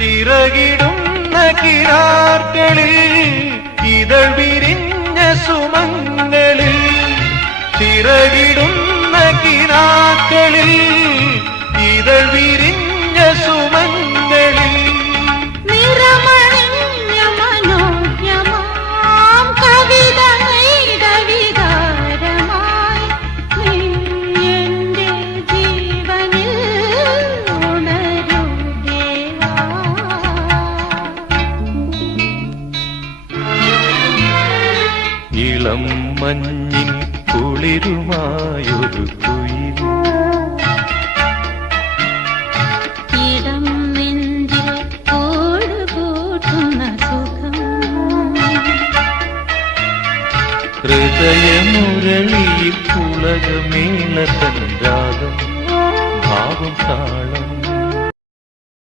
ചിറകിടുന്ന കിനാക്കളിൽ ഇതൾ വിരിഞ്ഞ സുമങ്ങളിൽ ചിറകിടുന്ന കിനാക്കളിൽ ഇതൾ വിരിഞ്ഞ സുമങ്ങളിൽ നിറമണിഞ്ഞ മനോജ്ഞമാം കവിത വികാരമായി നീ എന്റെ ജീവനിൽ ഉണരൂ ദേവാ. ഇളം മഞ്ഞിൻ കുളിരുമായൊരു കുയിൽ ഇടം നെഞ്ചിൽ ഓടുകൂട്ടുന്ന സുഖം ഹൃദയമുരളിയിൽ പുളകമേളതൻ രാഗം ഭാവം താളം